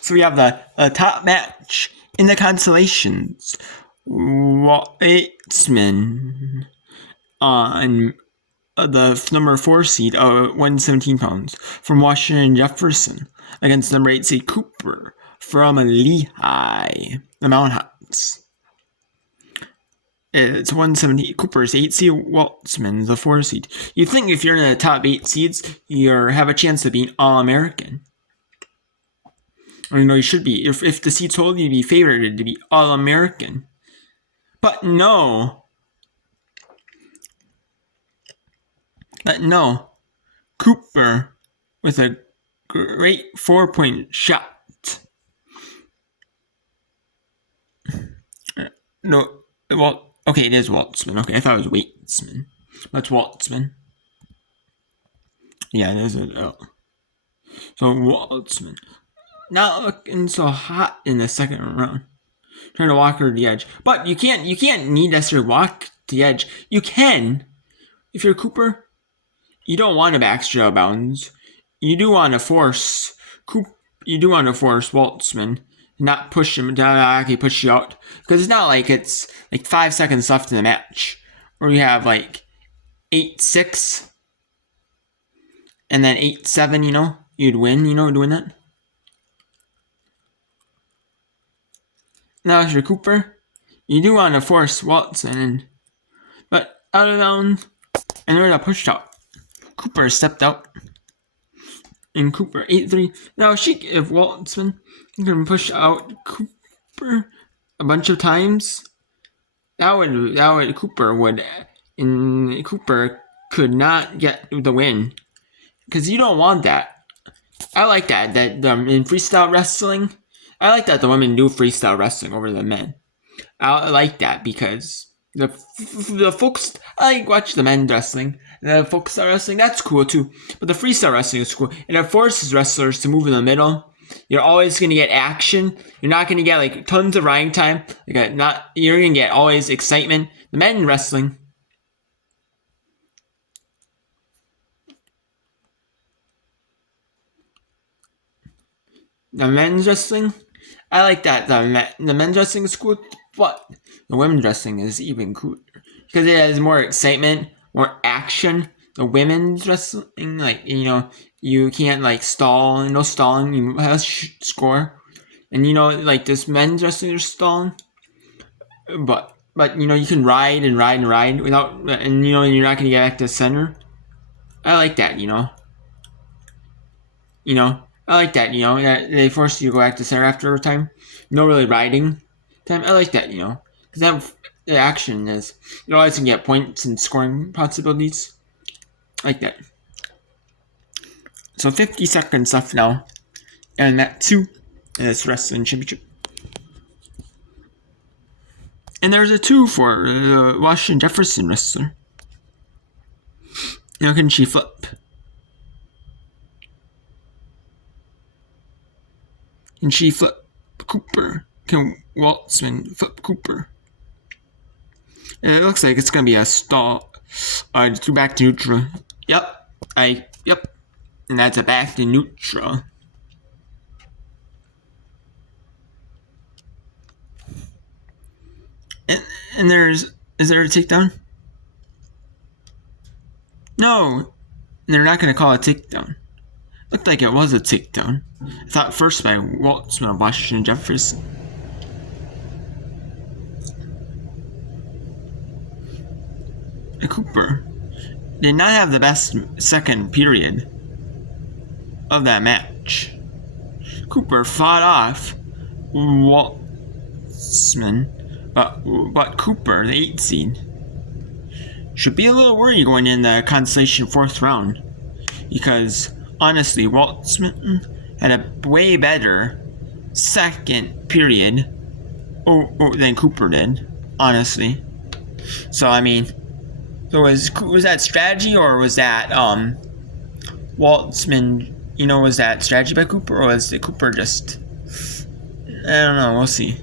So we have the top match in the consolations. Waltsman on the number 4 seed, 117 pounds, from Washington Jefferson against number 8 seed Cooper from Lehigh, the Mount Hots. It's 170. Cooper's 8 seed, Waltsman the 4 seed. You think if you're in the top 8 seeds, you have a chance of being All-American. You should be. If the seeds told you to be favored to be All-American. But no. Cooper with a great 4-point shot. No, well, okay, it is Waltsman. Okay, I thought it was Waltsman. That's Waltsman. Yeah, it is. So Waltsman. Not looking so hot in the second round. Trying to walk her to the edge. But you can't need necessarily walk to the edge. You can. If you're Cooper, you don't want to backstreet out of bounds. You do want to force Waltsman, not push him to push you out. Because it's not like it's like 5 seconds left in the match. Or you have like 8-6 and then 8-7, you'd win, doing that. Now if you're Cooper, you do want to force Waltsman, but out of bounds, and they're pushed out. Cooper stepped out. And Cooper 8-3. Now if Waltsman can push out Cooper a bunch of times, Cooper could not get the win. Because you don't want that. I like that in freestyle wrestling, I like that the women do freestyle wrestling over the men. I like that because the folks, I like watch the men wrestling. The folk style wrestling, that's cool too. But the freestyle wrestling is cool. It forces wrestlers to move in the middle. You're always going to get action. You're not going to get like tons of riding time. You're going to get always excitement. The men wrestling, the men's wrestling, I like that. The men's wrestling is cool, but the women's wrestling is even cooler because it has more excitement, more action. The women's wrestling, you can't stall. No stalling. You have a score, and this men's wrestling is stalling. But you can ride and ride and ride without, and you're not gonna get back to the center. I like that. I like that, that they force you to go back to center after time. No really riding time. I like that, because that the action is, you're always going to get points and scoring possibilities. I like that. So 50 seconds left now. And that 2 is wrestling championship. And there's a 2 for the Washington Jefferson wrestler. Now can she flip? Can she flip Cooper? Can Waltsman flip Cooper? And it looks like it's gonna be a stall. Back to neutral. Yep. And that's a back to neutral. And is there a takedown? No. They're not gonna call a takedown. Looked like it was a takedown. I thought first by Waltsman of Washington Jefferson. Cooper did not have the best second period of that match. Cooper fought off Waltsman, but Cooper, the 8 seed, should be a little worried going in the Consolation 4th round, because honestly, Waltsman had a way better second period than Cooper did, honestly. So was that strategy, or was that Waltsman? Was that strategy by Cooper, or was it Cooper just? I don't know. We'll see.